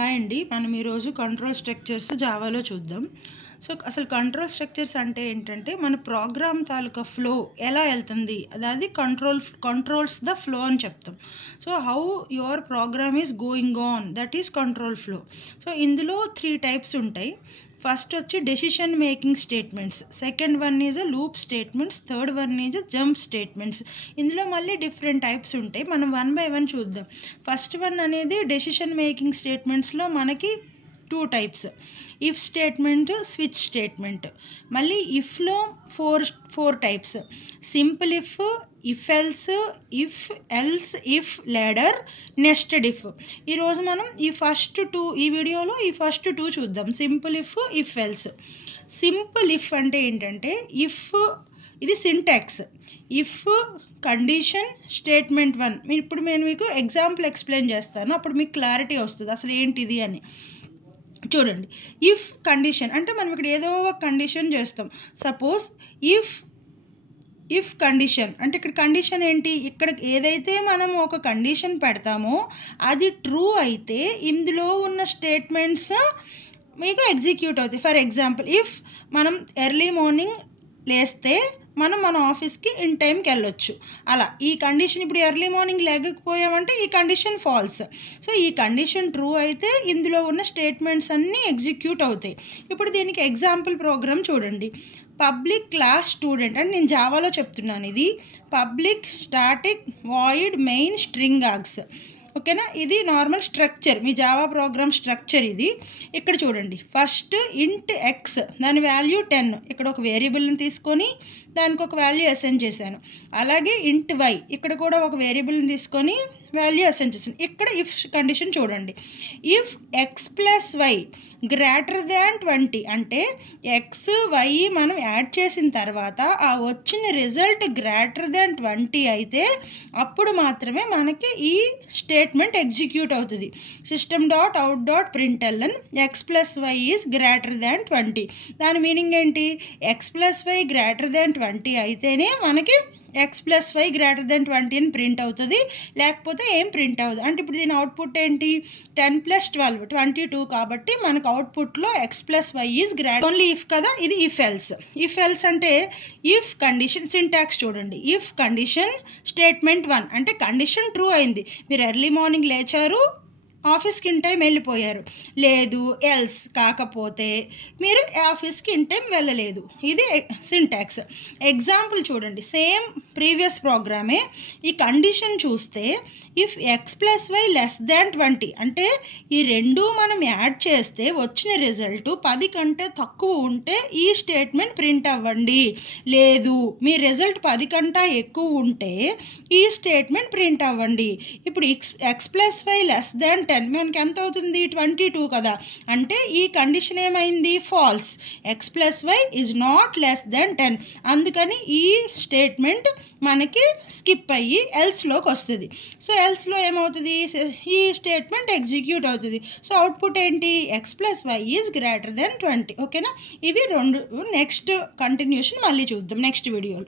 Hi అండి. మనం ఈరోజు కంట్రోల్ స్ట్రక్చర్స్ జావాలో చూద్దాం. సో, అసలు కంట్రోల్ స్ట్రక్చర్స్ అంటే ఏంటంటే, మన ప్రోగ్రామ్ తాలూకా ఫ్లో ఎలా ఎళ్తుంది, అదాది కంట్రోల్స్ ద ఫ్లో అని చెప్తాం. So, how your program is going on, that is control flow. So, ఇందులో 3 టైప్స్ ఉంటాయి. ఫస్ట్ వచ్చి decision making statements, second one is loop statements, third one is jump statements. ఇందులో మళ్ళీ డిఫరెంట్ టైప్స్ ఉంటాయి. మనం one by one చూద్దాం. First one అనేది decision making స్టేట్మెంట్స్లో మనకి 2 types, if statement, switch statement. మళ్ళీ ఇఫ్లో four types, simple if else, if else, if ladder, nested if. ఈరోజు మనం ఈ వీడియోలో ఈ ఫస్ట్ టూ చూద్దాం, simple if else. Simple if అంటే ఏంటంటే, ఇఫ్ ఇది సింటాక్స్. If condition statement 1. ఇప్పుడు నేను మీకు ఎగ్జాంపుల్ ఎక్స్ప్లెయిన్ చేస్తాను, అప్పుడు మీకు క్లారిటీ వస్తుంది అసలు ఏంటిది అని. చూడండి, ఇఫ్ కండిషన్ అంటే మనం ఇక్కడ ఏదో ఒక కండిషన్ చేస్తాం. సపోజ్ ఇఫ్ కండిషన్ అంటే ఇక్కడ కండిషన్ ఏంటి, ఇక్కడ ఏదైతే మనం ఒక కండిషన్ పెడతామో అది ట్రూ అయితే ఇందులో ఉన్న స్టేట్మెంట్స్ మీకు ఎగ్జిక్యూట్ అవుతాయి. ఫర్ ఎగ్జాంపుల్, ఇఫ్ మనం ఎర్లీ మార్నింగ్ లేస్తే మనం మన ఆఫీస్కి ఇన్ టైంకి వెళ్ళొచ్చు, అలా ఈ కండిషన్. ఇప్పుడు ఎర్లీ మార్నింగ్ లేకపోయామంటే ఈ కండిషన్ ఫాల్స్. సో ఈ కండిషన్ ట్రూ అయితే ఇందులో ఉన్న స్టేట్మెంట్స్ అన్నీ ఎగ్జిక్యూట్ అవుతాయి. ఇప్పుడు దీనికి ఎగ్జాంపుల్ ప్రోగ్రామ్ చూడండి. పబ్లిక్ క్లాస్ స్టూడెంట్ అని నేను జావాలో చెప్తున్నాను. ఇది public static void main string args. ఓకేనా, ఇది నార్మల్ స్ట్రక్చర్, మీ జావా ప్రోగ్రామ్ స్ట్రక్చర్ ఇది. ఇక్కడ చూడండి, ఫస్ట్ ఇంట్ ఎక్స్, దాని వాల్యూ 10. ఇక్కడ ఒక వేరియబుల్ని తీసుకొని దానికి ఒక వాల్యూ అసైన్ చేశాను. అలాగే ఇంట్ వై, ఇక్కడ కూడా ఒక వేరియబుల్ని తీసుకొని వాల్యూ అసైన్ చేశాను. ఇక్కడ ఇఫ్ కండిషన్ చూడండి, if x plus y greater than 20 అంటే ఎక్స్ వై మనం యాడ్ చేసిన తర్వాత ఆ వచ్చిన రిజల్ట్ గ్రేటర్ దాన్ 20 అయితే అప్పుడు మాత్రమే మనకి ఈ స్టేట్మెంట్ ఎగ్జిక్యూట్ అవుతుంది. system.out.println x plus y is greater than 20. దాని మీనింగ్ ఏంటి, x plus y greater than 20 అయితేనే మనకి x plus y greater than 20 అని ప్రింట్ అవుతుంది, లేకపోతే ఏం ప్రింట్ అవ్వదు. అంటే ఇప్పుడు దీని అవుట్పుట్ ఏంటి, 10 + 12 22. కాబట్టి మనకు అవుట్పుట్లో x plus y is greater. Only if కదా, ఇది ఇఫ్ ఎల్స్ అంటే ఇఫ్ కండిషన్ సింటాక్స్ చూడండి. ఇఫ్ కండిషన్ స్టేట్మెంట్ 1 అంటే కండిషన్ ట్రూ అయింది, మీరు ఎర్లీ మార్నింగ్ లేచారు, ఆఫీస్కి ఇన్ టైం వెళ్ళిపోయారు. లేదు, ఎల్స్ కాకపోతే మీరు ఆఫీస్కి ఇన్ టైం వెళ్ళలేదు. ఇది సింటాక్స్. ఎగ్జాంపుల్ చూడండి, సేమ్ ప్రీవియస్ ప్రోగ్రామే. ఈ కండిషన్ చూస్తే if x plus y less than 20 అంటే ఈ రెండు మనం యాడ్ చేస్తే వచ్చిన రిజల్ట్ 10 కంటే తక్కువ ఉంటే ఈ స్టేట్మెంట్ ప్రింట్ అవ్వండి. లేదు, మీ రిజల్ట్ 10 కంటే ఎక్కువ ఉంటే ఈ స్టేట్మెంట్ ప్రింట్ అవ్వండి. ఇప్పుడు x plus y less than 10 మనకి ఎంత అవుతుంది, 22 కదా. అంటే ఈ కండిషన్ ఏమైంది, false. X plus y is not less than 10. అందుకని ఈ స్టేట్మెంట్ మనకి స్కిప్ అయ్యి ఎల్స్లోకి వస్తుంది. సో ఎల్స్లో ఏమవుతుంది, ఈ స్టేట్మెంట్ ఎగ్జిక్యూట్ అవుతుంది. సో అవుట్పుట్ ఏంటి, x plus y is greater than 20. ఓకేనా, ఇవి రెండు. నెక్స్ట్ కంటిన్యూషన్ మళ్ళీ చూద్దాం నెక్స్ట్ వీడియోలో.